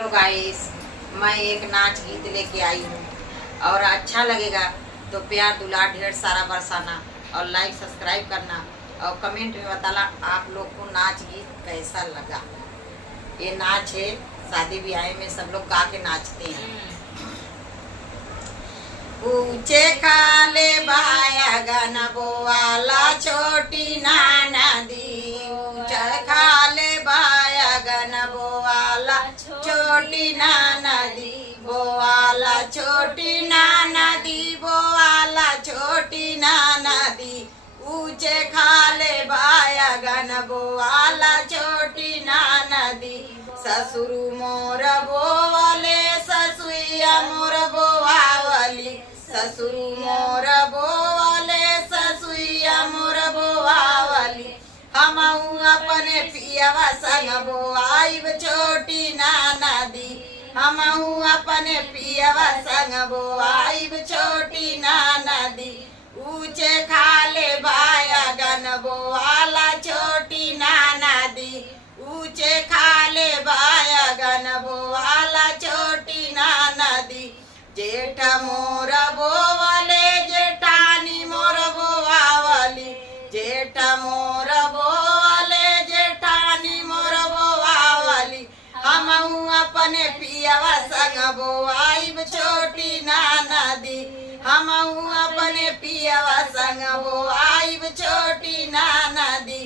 Hello guys, मैं एक नाच गीत लेके आई हूँ और अच्छा लगेगा तो प्यार दुलार ढेर सारा बरसाना और लाइक सब्सक्राइब करना और कमेंट में बताना आप लोग को नाच गीत कैसा लगा। ये नाच है, शादी ब्याह में सब लोग गा के नाचते हैं। ऊंचे खाले बाया गन बोवाला छोटी नाना दी, ऊंचे खाले बाया गन बोवाला छोटी नाना दी, बोवाला छोटी नाना दी, बोवाला छोटी नाना दी, ऊंचे खाले बाया गन बोवाला छोटी नाना दी। ससुर मोर बोवले ससुइया मोर बोवावली, ससुर मोर बोवले ससुइया मोर बोवावली, हमहू अपने पियवा संग बोआइब छोटी नाना दी, हमहू अपने पियवा संग बोआइब छोटी नाना दी। ऊंचे खाले बाया गन बोवाला छोटी नाना दी, ऊंचे खाले बाया गन बोवाला छोटी नाना दी। जेठ मोर बोवले जेठानी मोर बोवावली, जेठ मोर बोवले जेठानी मोर बोवावली, हमहू अपने पियवा संग बोआइब छोटी नाना दी, हमहू अपने पियवा संग बोआइब छोटी नाना दी।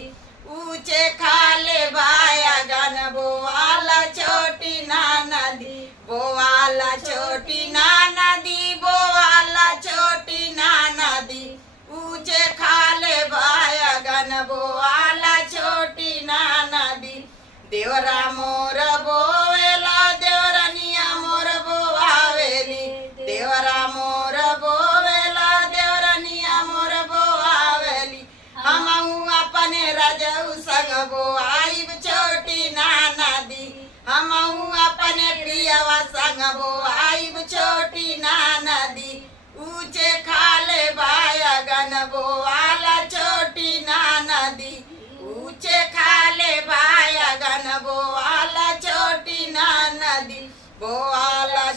ऊंचे खाले बाया गन बोवाला छोटी नाना दी, बोवाला छोटी नाना दी, बोवाला छोटी नाना दी। ऊंचे खाले बाया गन बोवाला छोटी नाना दी। देवरा मोर बोवेला देवरनिया मोर बोवावेली, देवरा मोर बोवेला देवरनिया मोर बोवावेली, हमहू अपने रजऊ संग बोआइब छोटी नाना दी, हमहू अपने पियवा संग बोआइब छोटी नाना दी। ऊंचे खाले बाया गन बोवाला छोटी नाना दी, ऊंचे खाले बाया गन बोवाला छोटी नाना दी, बोवाला